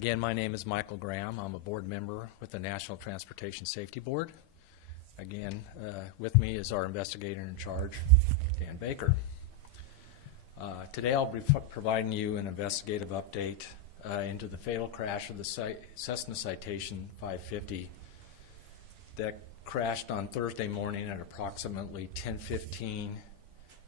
Again, my name is Michael Graham. I'm a board member with the National Transportation Safety Board. Again, with me is our investigator in charge, Dan Baker. Today I'll be providing you an investigative update into the fatal crash of the Cessna Citation 550 that crashed on Thursday morning at approximately 10:15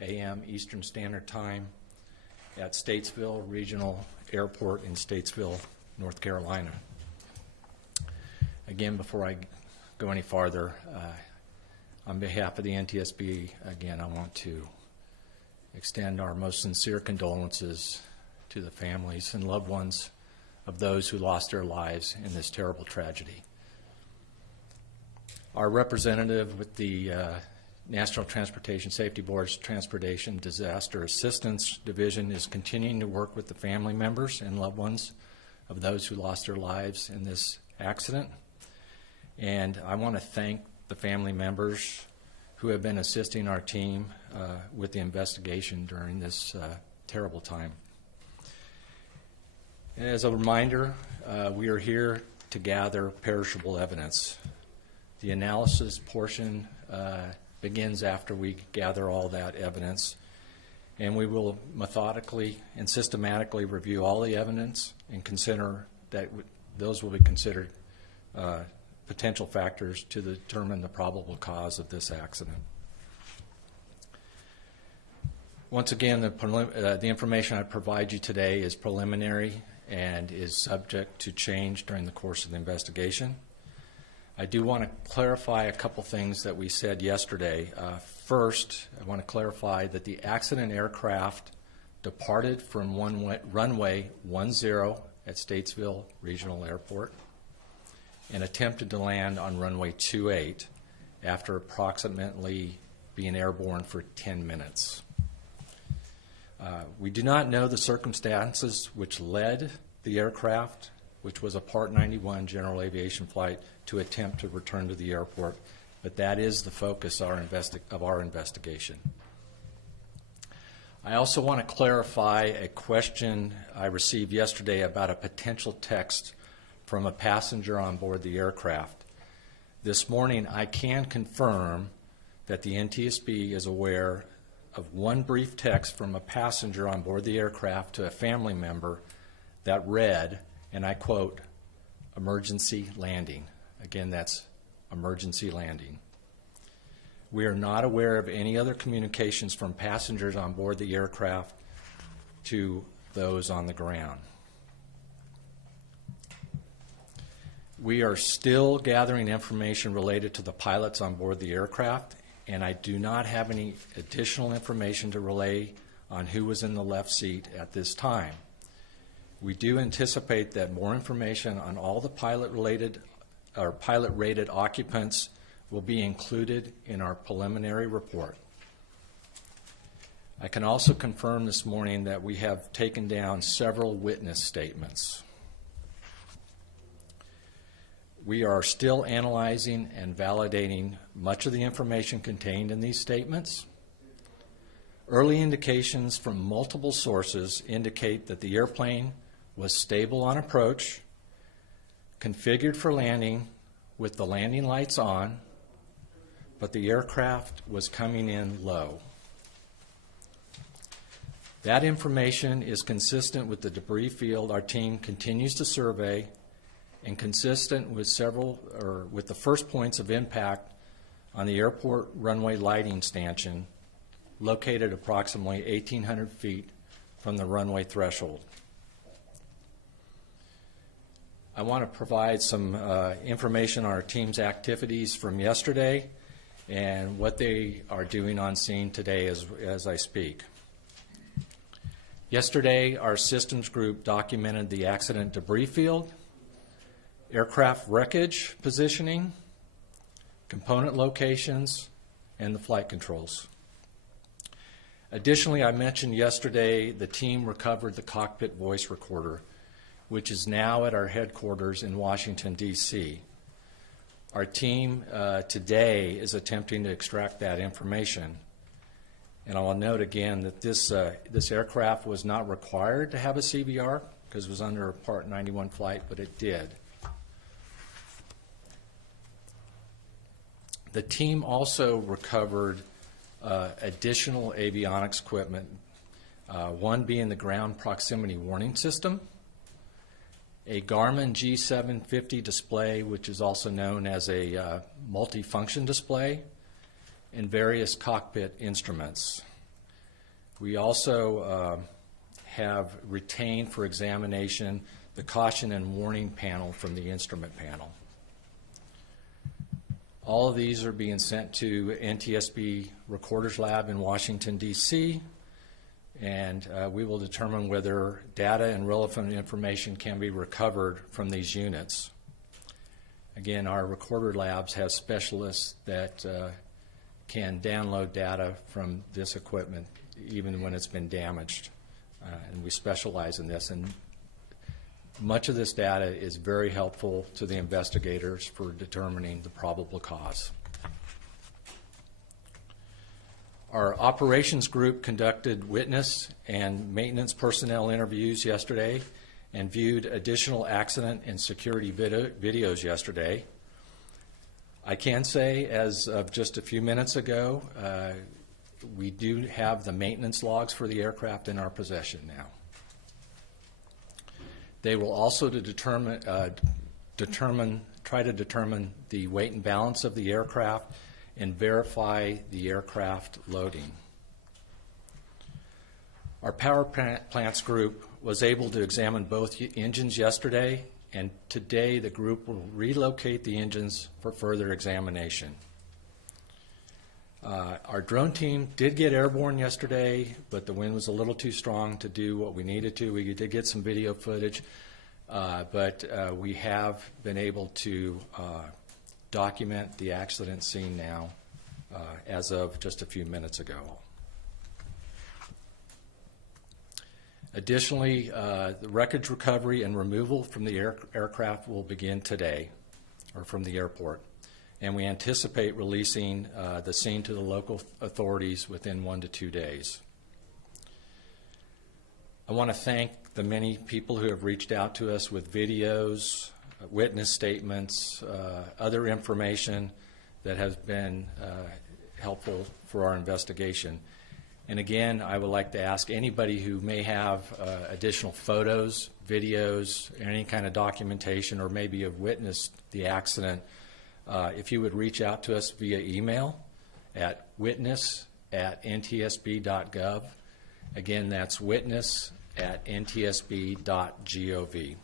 a.m. Eastern Standard Time at Statesville Regional Airport in Statesville, North Carolina. Again, before I go any farther, on behalf of the NTSB, again, I want to extend our most sincere condolences to the families and loved ones of those who lost their lives in this terrible tragedy. Our representative with the National Transportation Safety Board's Transportation Disaster Assistance Division is continuing to work with the family members and loved ones of those who lost their lives in this accident. And I want to thank the family members who have been assisting our team with the investigation during this terrible time. As a reminder, we are here to gather perishable evidence. The analysis portion begins after we gather all that evidence, and we will methodically and systematically review all the evidence and consider that those will be considered potential factors to determine the probable cause of this accident. Once again, the information I provide you today is preliminary and is subject to change during the course of the investigation. I do want to clarify a couple things that we said yesterday. First, I want to clarify that the accident aircraft departed from runway 10 at Statesville Regional Airport and attempted to land on runway 28 after approximately being airborne for 10 minutes. We do not know the circumstances which led the aircraft, which was a Part 91 general aviation flight, to attempt to return to the airport, but that is the focus of our investigation. I also want to clarify a question I received yesterday about a potential text from a passenger on board the aircraft. This morning, I can confirm that the NTSB is aware of one brief text from a passenger on board the aircraft to a family member that read, and I quote, "emergency landing." Again, that's emergency landing. We are not aware of any other communications from passengers on board the aircraft to those on the ground. We are still gathering information related to the pilots on board the aircraft, and I do not have any additional information to relay on who was in the left seat at this time. We do anticipate that more information on all the pilot-rated occupants will be included in our preliminary report. I can also confirm this morning that we have taken down several witness statements. We are still analyzing and validating much of the information contained in these statements. Early indications from multiple sources indicate that the airplane was stable on approach, configured for landing with the landing lights on, but the aircraft was coming in low. That information is consistent with the debris field our team continues to survey and consistent with with the first points of impact on the airport runway lighting stanchion located approximately 1,800 feet from the runway threshold. I want to provide some information on our team's activities from yesterday and what they are doing on scene today as I speak. Yesterday, our systems group documented the accident debris field, aircraft wreckage positioning, component locations, and the flight controls. Additionally, I mentioned yesterday the team recovered the cockpit voice recorder, which is now at our headquarters in Washington, D.C. Our team today is attempting to extract that information. And I will note again that this aircraft was not required to have a CVR, because it was under a Part 91 flight, but it did. The team also recovered additional avionics equipment, one being the ground proximity warning system, a Garmin G750 display, which is also known as a multifunction display, and various cockpit instruments. We also have retained for examination the caution and warning panel from the instrument panel. All of these are being sent to NTSB Recorder's Lab in Washington, D.C., and we will determine whether data and relevant information can be recovered from these units. Again, our recorder labs have specialists that can download data from this equipment even when it's been damaged, and we specialize in this. And much of this data is very helpful to the investigators for determining the probable cause. Our operations group conducted witness and maintenance personnel interviews yesterday and viewed additional accident and security videos yesterday. I can say, as of just a few minutes ago, we do have the maintenance logs for the aircraft in our possession now. They will also try to determine the weight and balance of the aircraft and verify the aircraft loading. Our power plants group was able to examine both engines yesterday, and today the group will relocate the engines for further examination. Our drone team did get airborne yesterday, but the wind was a little too strong to do what we needed to. We did get some video footage, but we have been able to document the accident scene now as of just a few minutes ago. Additionally, the wreckage recovery and removal from the aircraft will begin today, or from the airport. And we anticipate releasing the scene to the local authorities within 1 to 2 days. I want to thank the many people who have reached out to us with videos, witness statements, other information that has been helpful for our investigation. And again, I would like to ask anybody who may have additional photos, videos, any kind of documentation, or maybe have witnessed the accident, if you would reach out to us via email at witness@ntsb.gov. Again, that's witness@ntsb.gov.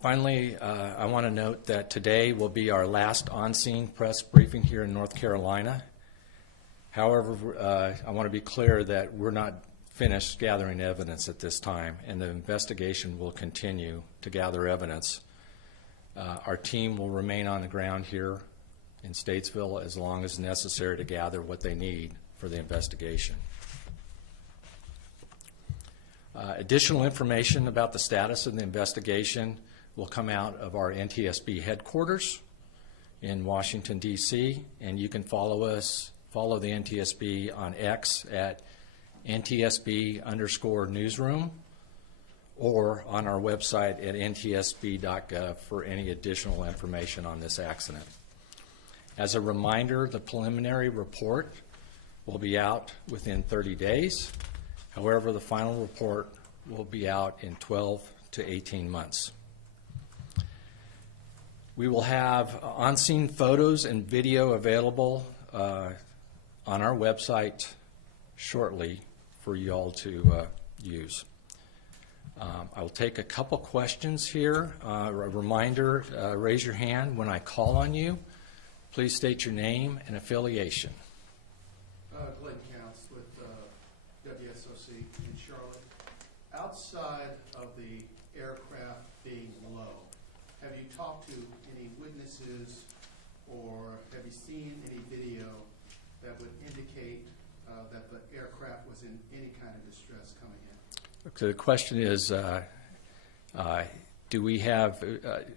Finally, I want to note that today will be our last on-scene press briefing here in North Carolina. However, I want to be clear that we're not finished gathering evidence at this time, and the investigation will continue to gather evidence. Our team will remain on the ground here in Statesville as long as necessary to gather what they need for the investigation. Additional information about the status of the investigation will come out of our NTSB headquarters in Washington, D.C., and you can follow the NTSB on X at NTSB_newsroom, or on our website at ntsb.gov for any additional information on this accident. As a reminder, the preliminary report will be out within 30 days. However, the final report will be out in 12 to 18 months. We will have on-scene photos and video available on our website shortly for you all to use. I will take a couple questions here. A reminder, raise your hand when I call on you. Please state your name and affiliation. Glenn Counts with WSOC in Charlotte. Outside of the aircraft being low, have you talked to any witnesses or have you seen any video that would indicate that the aircraft was in any kind of distress coming in? So the question is, do we have,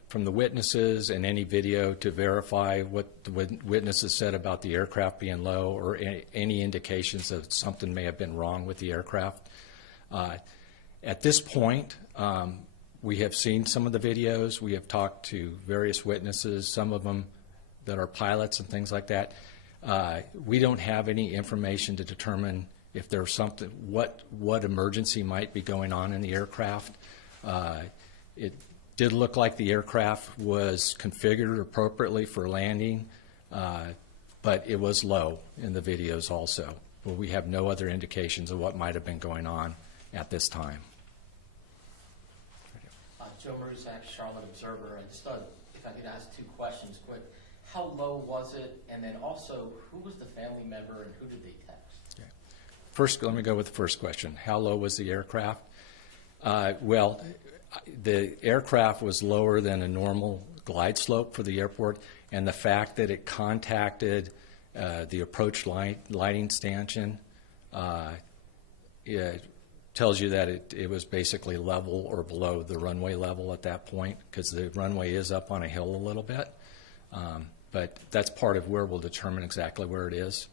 from the witnesses and any video, to verify what the witnesses said about the aircraft being low, or any indications that something may have been wrong with the aircraft? At this point, we have seen some of the videos. We have talked to various witnesses, some of them that are pilots and things like that. We don't have any information to determine if there's something, what emergency might be going on in the aircraft. It did look like the aircraft was configured appropriately for landing, but it was low in the videos also. But we have no other indications of what might have been going on at this time. Joe Marusak, Charlotte Observer, and just if I could ask two questions quick. How low was it? And then also, who was the family member and who did they text? Okay. First, let me go with the first question. How low was the aircraft? Well, the aircraft was lower than a normal glide slope for the airport, and the fact that it contacted the approach lighting stanchion it tells you that it was basically level or below the runway level at that point, because the runway is up on a hill a little bit. But that's part of where we'll determine exactly where it is.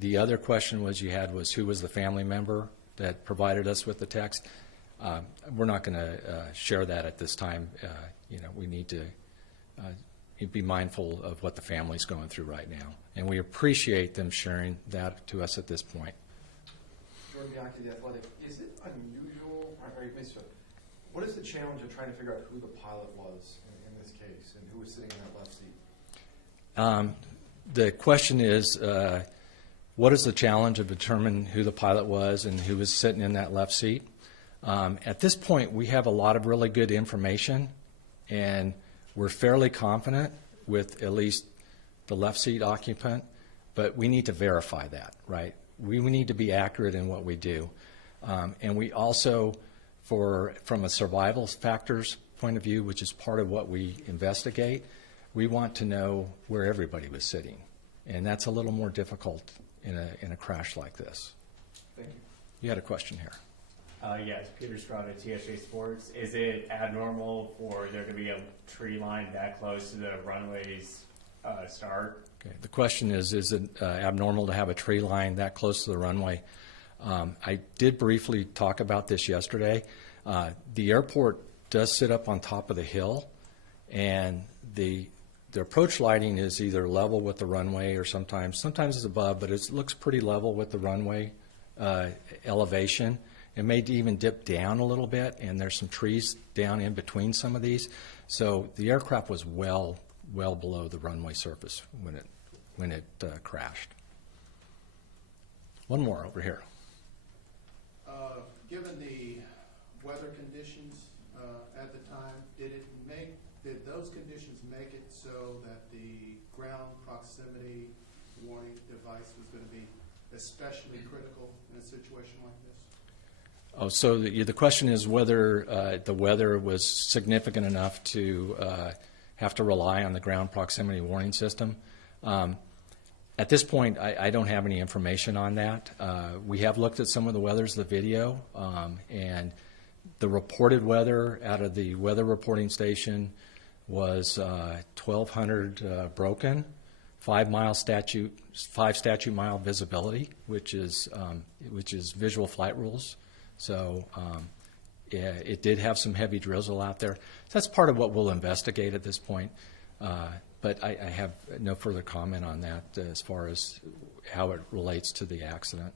The other question you had was who was the family member that provided us with the text. We're not going to share that at this time. We need to be mindful of what the family's going through right now, and we appreciate them sharing that to us at this point. Jordan Bianchi, The Athletic. Is it unusual, what is the challenge of trying to figure out who the pilot was in this case and who was sitting in that left seat? The question is, what is the challenge of determining who the pilot was and who was sitting in that left seat? At this point, we have a lot of really good information, and we're fairly confident with at least the left seat occupant, but we need to verify that, right? We need to be accurate in what we do. And we also, from a survival factors point of view, which is part of what we investigate, we want to know where everybody was sitting. And that's a little more difficult in a crash like this. Thank you. You had a question here. Yes, Peter Strada, TSA Sports. Is it abnormal for there to be a tree line that close to the runway's start? Okay. The question is it abnormal to have a tree line that close to the runway? I did briefly talk about this yesterday. The airport does sit up on top of the hill, and the approach lighting is either level with the runway or sometimes it's above, but it looks pretty level with the runway elevation. It may even dip down a little bit, and there's some trees down in between some of these. So the aircraft was well below the runway surface when it crashed. One more over here. Given the weather conditions at the time, did those conditions make it so that the ground proximity warning device was going to be especially critical in a situation like this? Oh, so the question is whether the weather was significant enough to have to rely on the ground proximity warning system. At this point, I don't have any information on that. We have looked at some of the weathers, the video, and the reported weather out of the weather reporting station was 1,200 broken, 5 statute mile visibility, which is visual flight rules. So it did have some heavy drizzle out there. That's part of what we'll investigate at this point. But I have no further comment on that as far as how it relates to the accident.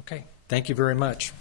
Okay, thank you very much.